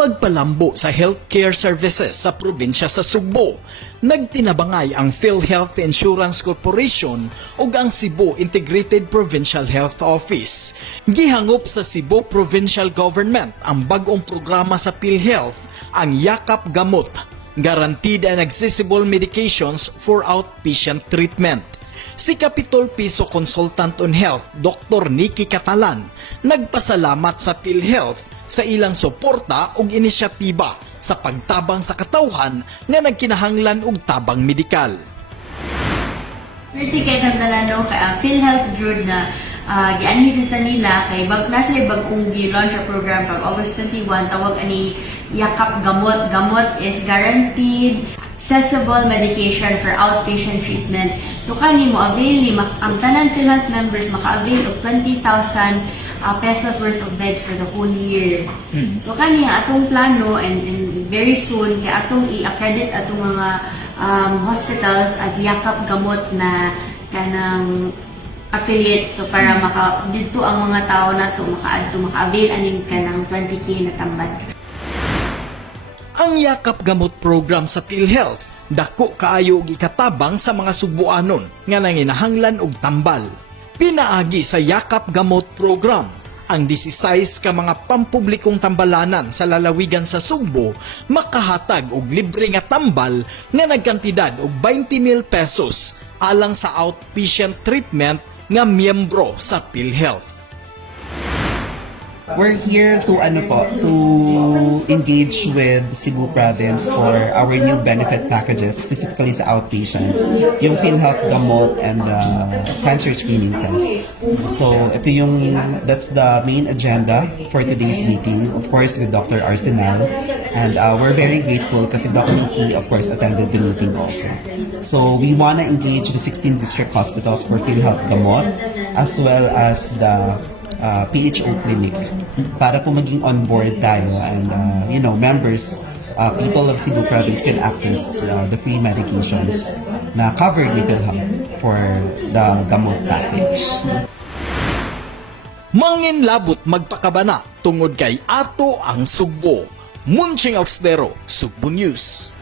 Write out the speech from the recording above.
pagpalambo sa healthcare services sa probinsya sa Sugbo, nagtinabangay ang PhilHealth Insurance Corporation ug ang Cebu Integrated Provincial Health Office. Gihangop sa Cebu Provincial Government ang bagong programa sa PhilHealth, ang Yakap Gamot, Guaranteed and Accessible Medications for Outpatient Treatment. Si Capitol Piso Consultant on Health, Dr. Nikki Catalan, nagpasalamat sa PhilHealth sa ilang suporta ug inisyatiba sa pagtabang sa katawhan nga nagkinahanglan og tabang medikal. Swerte kay Tandalano kay PhilHealth Jud na gianhi jud nila kay nasa bagong gi-launch a program pag August 21 tawag ani Yakap Gamot. Gamot is guaranteed accessible medication for outpatient treatment. So kani mo avail ni ang tanan PhilHealth members maka-avail og 20,000 pesos worth of beds for the whole year. So kani atong plano and very soon kay atong i-accredit atong mga hospitals as Yakap Gamot na kanang affiliate, so para dito ang mga tao nato maka-avail aning kanang 20K na tambal. Ang Yakap Gamot program sa PhilHealth dako kaayo gikatabang sa mga Sugboanon nga nanginahanglan og tambal. Pinaagi sa Yakap Gamot program ang 16 ka mga pampublikong tambalanan sa lalawigan sa Sugbo makahatag og libre nga tambal nga nagkantidad og 20,000 pesos alang sa outpatient treatment nga miyembro sa PhilHealth. We're here to to engage with Cebu Province for our new benefit packages, specifically sa outpatient, yung PhilHealth Gamot and cancer screening test. So that's the main agenda for today's meeting, of course with Dr. Arsenal, and we're very grateful kasi Dr. Nikki of course attended the meeting also. So we wanna engage the 16 district hospitals for PhilHealth Gamot as well as the PHO clinic para po maging on board tayo and members, people of Cebu Province can access the free medications na covered ni PhilHealth for the gamot package. Mangin labot magpakabana tungod kay ato ang Sugbo. Munching Oxdero, Sugbo News.